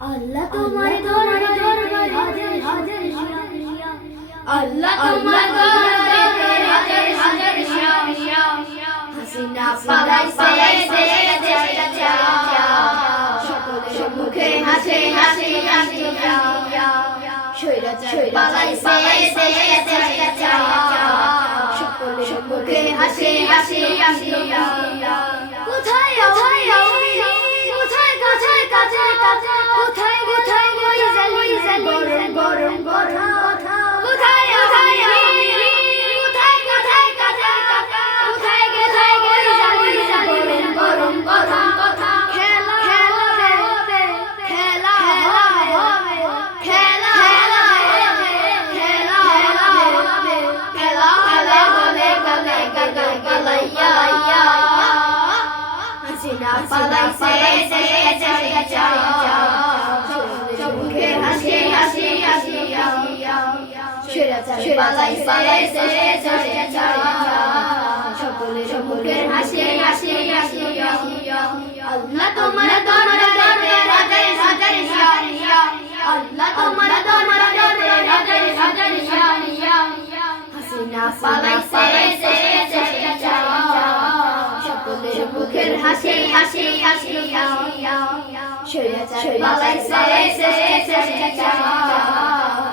আল্লাহ তোমার দরবারে হাজার হাজার শুকরিয়া, আল্লাহ তোমার দরবারে হাজার হাজার শুকরিয়া। হাসিনা পালাইছে দেশটা, সকলের মুখে হাসি হাসি হাসি, স্বৈরাচার পালাইছে দেশটা, সকলের মুখে হাসি হাসি হাসি। কোথায় কোথায় কোথায় কোথায় কোথায় কোথায় কোথায় ওই জালি গরম গরম কথা, কোথায় কোথায় কোথায় কোথায় কোথায় কোথায় ওই জালি গরম গরম কথা। খেলা হবে খেলা হবে খেলা হবে খেলা হবে খেলা খেলা বলে গলে গলে গলাইয়া, হাসিনা পালাইছে দেশটা, মুখে হাসি হাসি হাসি, স্বৈরাচার পালাইছে দেশটা, সকলের মুখে হাসি হাসি হাসি। আল্লাহ তোমার দরবারে হাজার হাজার শুকরিয়া, আল্লাহ তোমার দরবারে হাজার হাজার শুকরিয়া। হাসিনা পালাইছে দেশটা, সকলের মুখের হাসি হাসি হাসি, স্বৈরাচার পালাইছে দেশটা,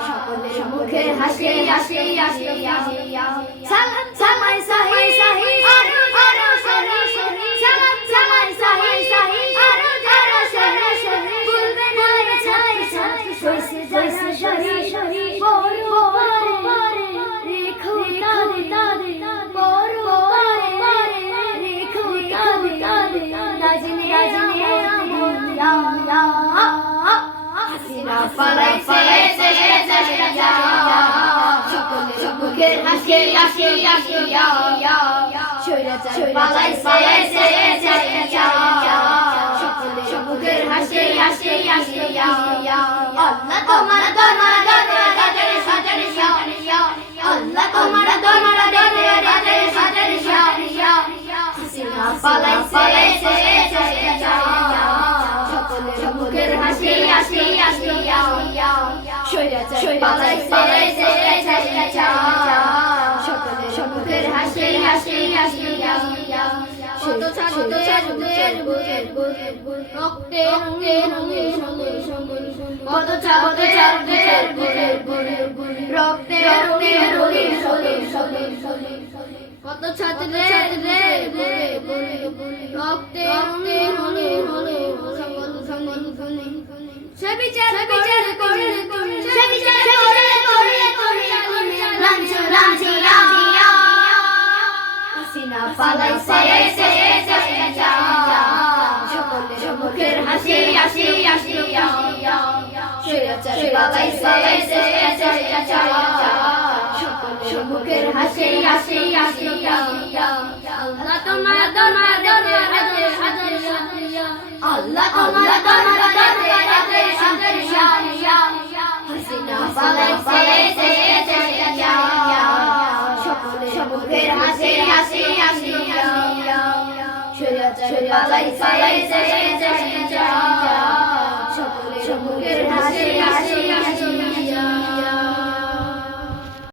সকলের মুখের হাসি হাসি হাসি। সালাম সামাই সাহি সাহি আরো আরো সহি সহি, সালাম সামাই সাহি সাহি আরো আরো সহি সহি, বলবে না ছাই ছাই সইছে জয়সে সহি সহি, বড় পারে রেখো তাদে তাদে, বড় পারে রেখো তাদে তাদে, রাজনে রাজনে আমুয়া, হাসিনা পালাইছে দেশটা, সকলের মুখের হাসি হাসি হাসি, স্বৈরাচার পালাইছে দেশটা, সকলের মুখের হাসি হাসি হাসি। আল্লাহ তোমার দরবারে হাজার হাজার শুকরিয়া, আল্লাহ তোমার দরবারে হাজার হাজার শুকরিয়া। হাসিনা পালাইছে দেশটা, সকলের মুখের হাসি হাসি হাসি, স্বৈরাচার পালাইছে দেশটা, সকলের মুখের হাসি হাসি হাসি। শত ছাত্রদের রক্তে রঙে রঙে সঙ্গে সঙ্গে, কত ছাত্রদের রক্তে রঙে রঙে সঙ্গে সঙ্গে, কত ছাত্রদের রক্তে রঙে রঙে রঙে সকল সকল সকল, সে বিচার করে সে বিচার করে লাঞ্ছনা, হাসিনা পালাইছে দেশটা, সকলের মুখের হাসি হাসি হাসি, স্বৈরাচার পালাইছে দেশটা, সকলের মুখের হাসি হাসি হাসি। আল্লাহ তোমার দরবারে হাজার হাজার শুকরিয়া, আল্লাহ তোমার দরবারে হাজার হাজার শুকরিয়া। হাসিনা পালাইছে দেশটা, সকলের মুখের হাসি হাসি হাসি, স্বৈরাচার পালাইছে দেশটা, সকলের মুখের হাসি হাসি হাসি।